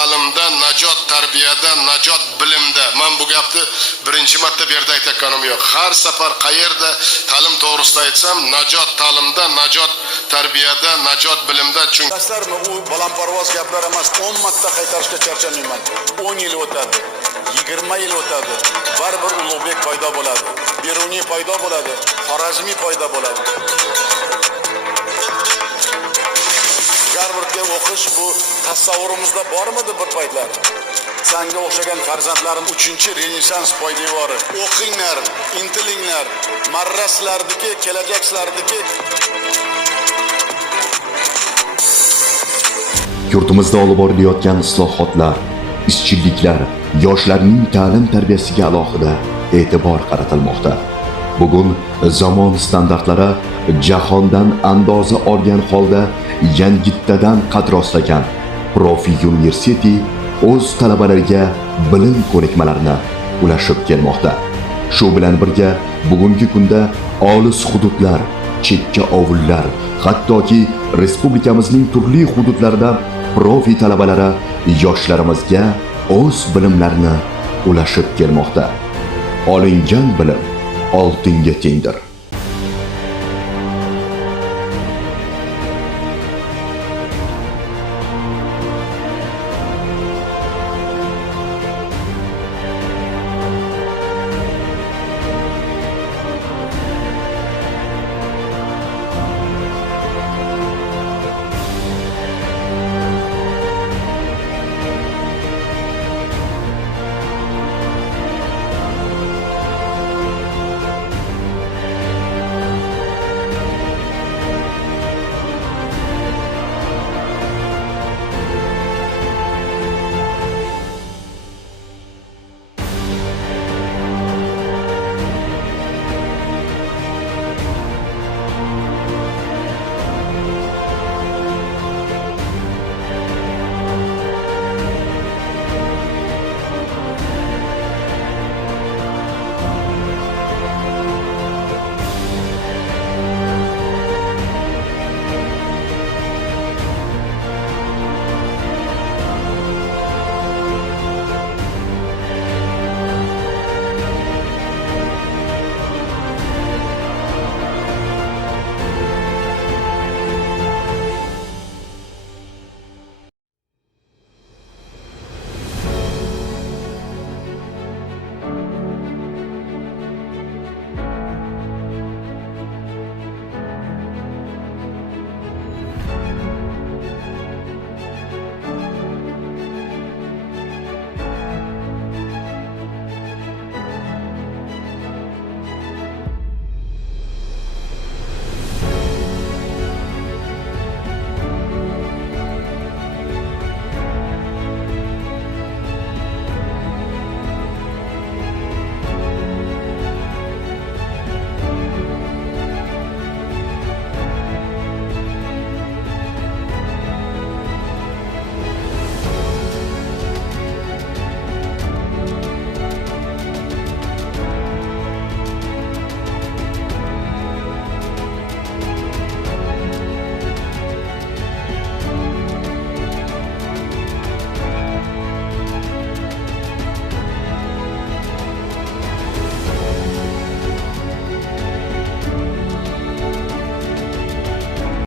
ta'limda, najot tarbiyada, najot bilimda. Men bu gapni birinchi marta bu yerda aytganim yo'q. Har safar qayerda ta'lim to'g'risida aytsam, najot ta'limda, najot tarbiyada, najot bilimda. Chunki daslarmi u balandparvoz gaplar emas. 10 marta qaytarishga charchamayman. 10 yil o'tadi, 20 yil o'tadi. Baribir Ulug'bek paydo bo'ladi, Beruniy paydo bo'ladi, Xorazmiy paydo bo'ladi. Garvardga o'qish bu tasavvurimizda bormidi bir paytlar? Senga o'xshagan farzandlarim 3-renessans poydevori. O'qinglar, intilinglar, marraslardagi, kelajakslardagi. Yurtimizda olib borilayotgan islohotlar, izchilliklar yoshlarning ta'lim tarbiyasiga alohida e'tibor qaratilmoqda. Bugun zamon standartlari jahondan andoza olgan holda yangitdadan qad rostlagan Profi University o'z talabalariga bilim ko'nikmalarini ulashib kelmoqda. Shu bilan birga bugungi kunda olis hududlar, chekka ovullar, hattoki respublikamizning turli hududlarida Profi talabalari yoshlarimizga o'z bilimlarini ulashib kelmoqda. Olingan bilim oltinga tengdir.